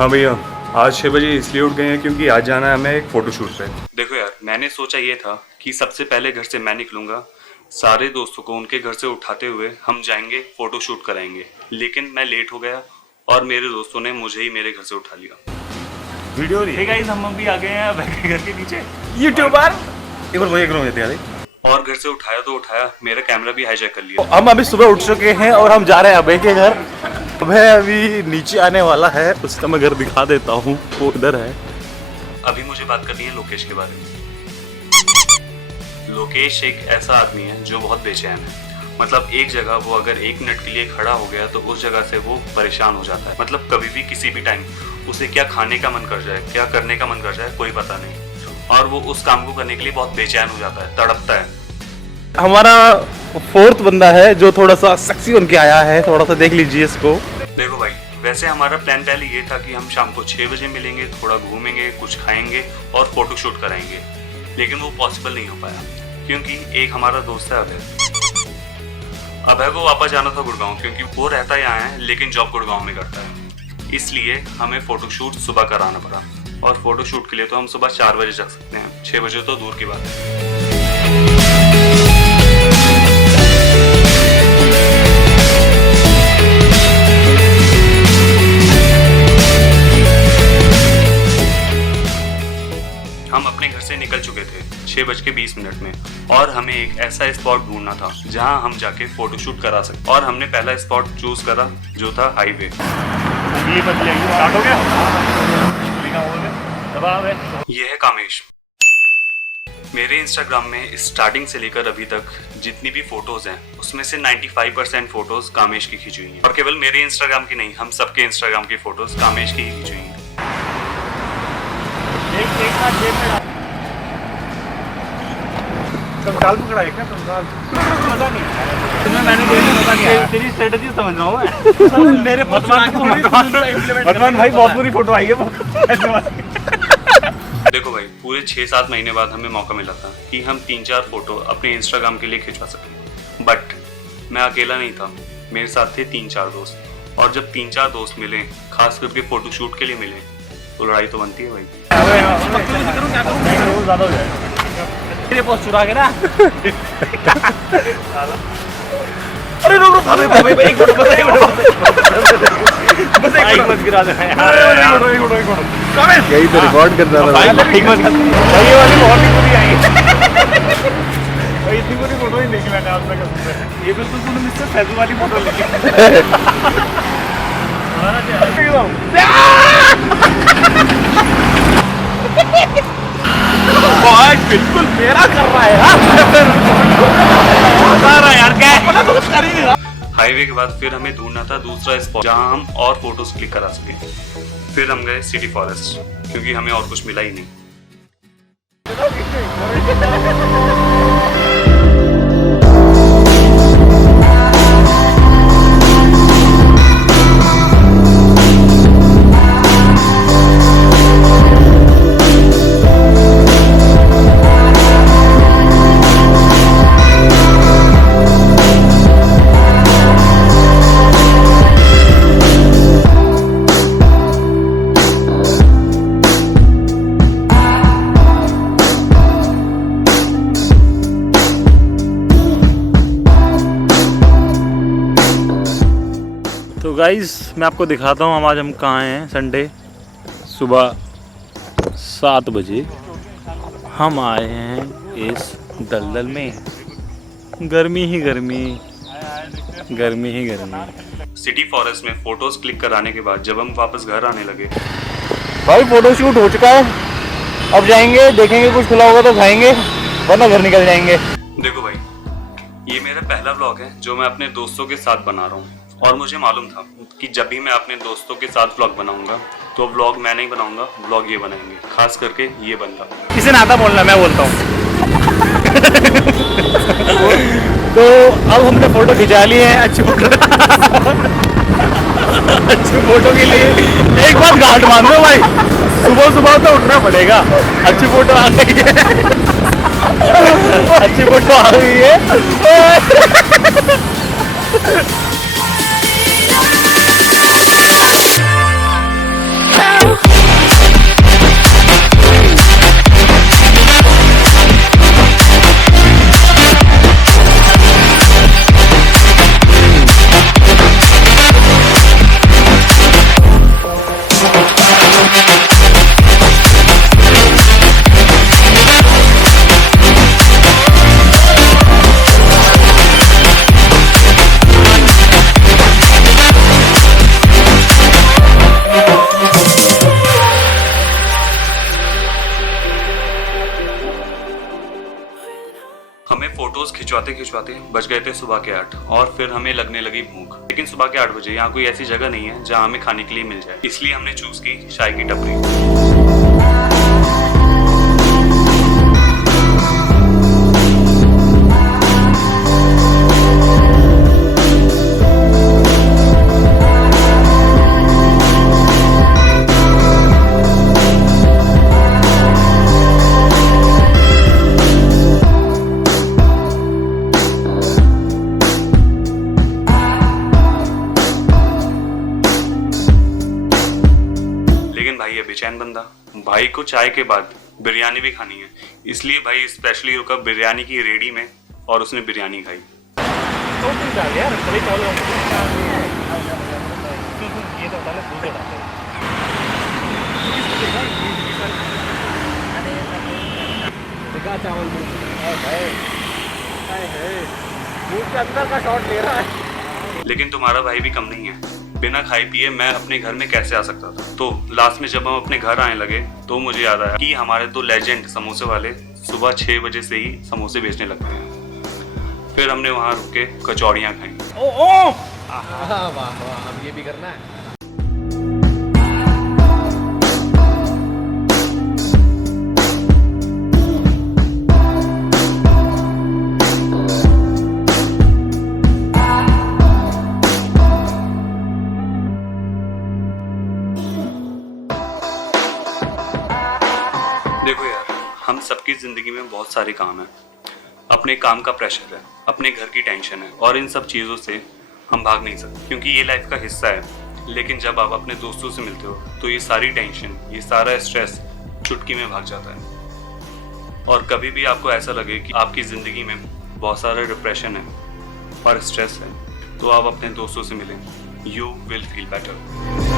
हाँ भैया, आज 6 बजे इसलिए उठ गए हैं क्योंकि आज जाना है हमें एक फ़ोटोशूट पे। देखो यार, मैंने सोचा ये था कि सबसे पहले घर से मैं निकलूँगा, सारे दोस्तों को उनके घर से उठाते हुए हम जाएंगे फ़ोटोशूट कराएंगे। लेकिन मैं लेट हो गया और मेरे दोस्तों ने मुझे ही मेरे घर से उठा लिया। वीडियो हे गाइस, हम भी आ गए हैं घर के नीचे। यूट्यूबर एक बार और घर से उठाया तो उठाया, मेरा कैमरा भी हाईजैक कर लिया। हम अभी सुबह उठ चुके हैं और हम जा रहे हैं अभय के घर। अभय अभी नीचे आने वाला है, उसका मैं घर दिखा देता हूँ, वो इधर है। अभी मुझे बात करनी है लोकेश के बारे में। लोकेश एक ऐसा आदमी है जो बहुत बेचैन है। मतलब एक जगह वो अगर 1 मिनट के लिए खड़ा हो गया तो उस जगह से वो परेशान हो जाता है। मतलब कभी भी किसी भी टाइम उसे क्या खाने का मन कर जाए, क्या करने का मन कर जाए, कोई पता नहीं। और वो उस काम को करने के लिए बहुत बेचैन हो जाता है, तड़पता है। हमारा 4th बंदा है जो थोड़ा सा सेक्सी बन के आया है, थोड़ा सा देख लीजिए इसको। देखो भाई, वैसे हमारा प्लान पहले ये था कि हम शाम को 6 बजे मिलेंगे, थोड़ा घूमेंगे, कुछ खाएंगे और फोटोशूट कराएंगे। लेकिन वो पॉसिबल नहीं हो पाया क्योंकि एक हमारा दोस्त है अभय को वापस जाना था गुड़गांव, क्योंकि वो रहता यहाँ है लेकिन जॉब गुड़गांव में करता है। इसलिए हमें फोटोशूट सुबह कराना पड़ा। और फोटोशूट के लिए तो हम सुबह 4 बजे जा सकते हैं, 6 बजे तो दूर की बात है। हम अपने घर से निकल चुके थे 6:20 में और हमें एक ऐसा स्पॉट ढूंढना था जहां हम जाके फोटोशूट करा सकते। और हमने पहला स्पॉट चूज करा जो था हाईवे। ये है कामेश। मेरे इंस्टाग्राम में स्टार्टिंग से लेकर अभी तक जितनी भी फोटोज हैं उसमें से 95% फोटोज कामेश की खींची हुई हैं। और केवल मेरे इंस्टाग्राम की नहीं, हम सबके इंस्टाग्राम की फोटोज कामेश की ही खींची हुई हैं। कंकाल पकड़ा है क्या? कंकाल पता नहीं, मैंने पता नहीं, तेरी स्ट्रेटजी समझ रहा हूँ मैं। मेरे वर्तमान भाई बहुत बुरी फोटो आई है। देखो भाई, पूरे 6-7 महीने बाद हमें मौका मिला था कि हम 3-4 फोटो अपने इंस्टाग्राम के लिए खिंचवा सकें। बट मैं अकेला नहीं था, मेरे साथ थे 3-4 दोस्त। और जब 3-4 दोस्त मिले, खास करके फोटोशूट के लिए मिले, तो लड़ाई तो बनती है भाई। तेरे पोस्ट चुरा के ना। अरे एक बस गिरा दे। यही तो रिकॉर्ड कर रहा था भाई। ये वाली बहुत ही बुरी आई। भाई इतनी बुरी फोटो ही देखी मैंने आज तक। ये बिल्कुल तूने मिस्टर फैजू वाली फोटो ली। बिल्कुल मेरा कर रहा है यार। क्या हाईवे के बाद फिर हमें ढूंढना था दूसरा स्पॉट जहां हम और फोटोज क्लिक करा सके। फिर हम गए सिटी फॉरेस्ट, क्योंकि हमें और कुछ मिला ही नहीं। तो गाइस मैं आपको दिखाता हूँ आज हम कहाँ हैं। संडे सुबह 7 बजे हम आए हैं इस दलदल में। गर्मी ही गर्मी, गर्मी ही गर्मी। सिटी फॉरेस्ट में फोटोज क्लिक कराने के बाद जब हम वापस घर आने लगे, भाई फोटो शूट हो चुका है, अब जाएंगे देखेंगे कुछ खुला होगा तो खाएंगे, वरना घर निकल जाएंगे। देखो भाई, ये मेरा पहला व्लॉग है जो मैं अपने दोस्तों के साथ बना रहा हूँ। और मुझे मालूम था कि जब भी मैं अपने दोस्तों के साथ व्लॉग बनाऊंगा तो व्लॉग मैं नहीं बनाऊंगा, व्लॉग ये बनाएंगे, खास करके ये बंदा। किसे नाता बोलना, मैं बोलता हूँ। तो अब हमने फोटो खिंचा ली है अच्छी फोटो। अच्छी फोटो के लिए एक बार गांठ मान दो भाई, सुबह सुबह तो उठना पड़ेगा। अच्छी फोटो आ गई है, अच्छी फोटो आ गई है। खिंचवाते बज गए थे सुबह के 8 और फिर हमें लगने लगी भूख। लेकिन सुबह के 8 बजे यहाँ कोई ऐसी जगह नहीं है जहाँ हमें खाने के लिए मिल जाए, इसलिए हमने चूज की चाय की टपरी। भाई है बेचैन बंदा, भाई को चाय के बाद बिरयानी भी खानी है, इसलिए भाई स्पेशली रुका बिरयानी की रेडी में और उसने बिरयानी खाई। अंदर का शॉट ले रहा है। लेकिन तुम्हारा भाई भी कम नहीं है, बिना खाए पिए मैं अपने घर में कैसे आ सकता था। तो लास्ट में जब हम अपने घर आने लगे तो मुझे याद आया कि हमारे दो लेजेंड समोसे वाले सुबह 6 बजे से ही समोसे बेचने लगते हैं। फिर हमने वहां रुक के कचौड़ियाँ खाई। वाह वाह, अब ये भी करना है। देखो यार, हम सबकी जिंदगी में बहुत सारे काम हैं। अपने काम का प्रेशर है, अपने घर की टेंशन है और इन सब चीज़ों से हम भाग नहीं सकते क्योंकि ये लाइफ का हिस्सा है। लेकिन जब आप अपने दोस्तों से मिलते हो तो ये सारी टेंशन, ये सारा स्ट्रेस चुटकी में भाग जाता है। और कभी भी आपको ऐसा लगे कि आपकी ज़िंदगी में बहुत सारा डिप्रेशन है और स्ट्रेस है तो आप अपने दोस्तों से मिलें, यू विल फील बेटर।